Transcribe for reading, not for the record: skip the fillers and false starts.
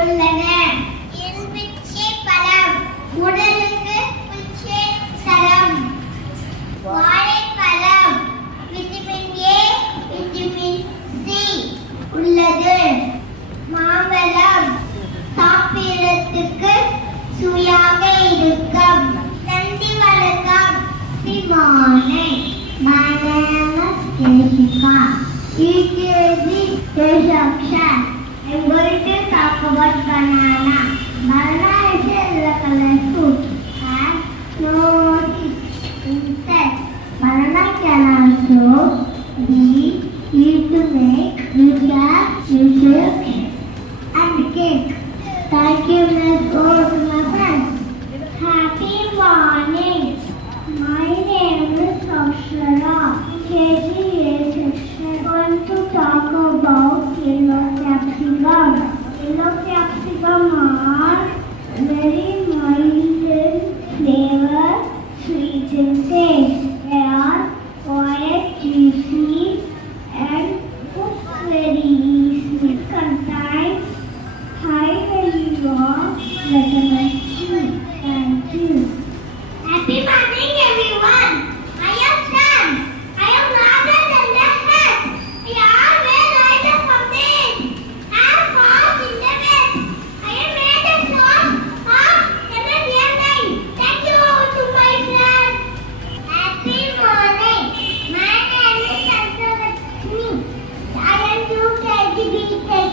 உள்ளன. எலுமிச்சை பழம் உடலுக்கு குளிர்ச்சி தரும். வாழைப்பழம் விட்டமின் ஏ, விட்டமின் சி உள்ளது. மாம்பழம் சாப்பிடுறதுக்கு சுவையாக இருக்கும். நந்தி வழக்கம் சிமானை banana Jessica UKG section. I'm going to talk about banana. Banana is a yellow color fruit and no insect. Banana can also be used to make milkshake and cake. Thank you, Miss my friends. Happy morning. My name is Akshara. UKG section. I want to talk about yellow capsicum. Yellow capsicum are very mild in flavor, sweet in taste. They are quiet, juicy, and cooked very easily. Contains high value of vitamin C. Thank you. Happy morning, everyone. I am Sam. I am larger than the head. I always lighter from this. I am fast in the bed. I am made a source of MSCI. Thank you to my friends. Happy morning. My name is Sansalakshmi. I am 2 kg B-Tech.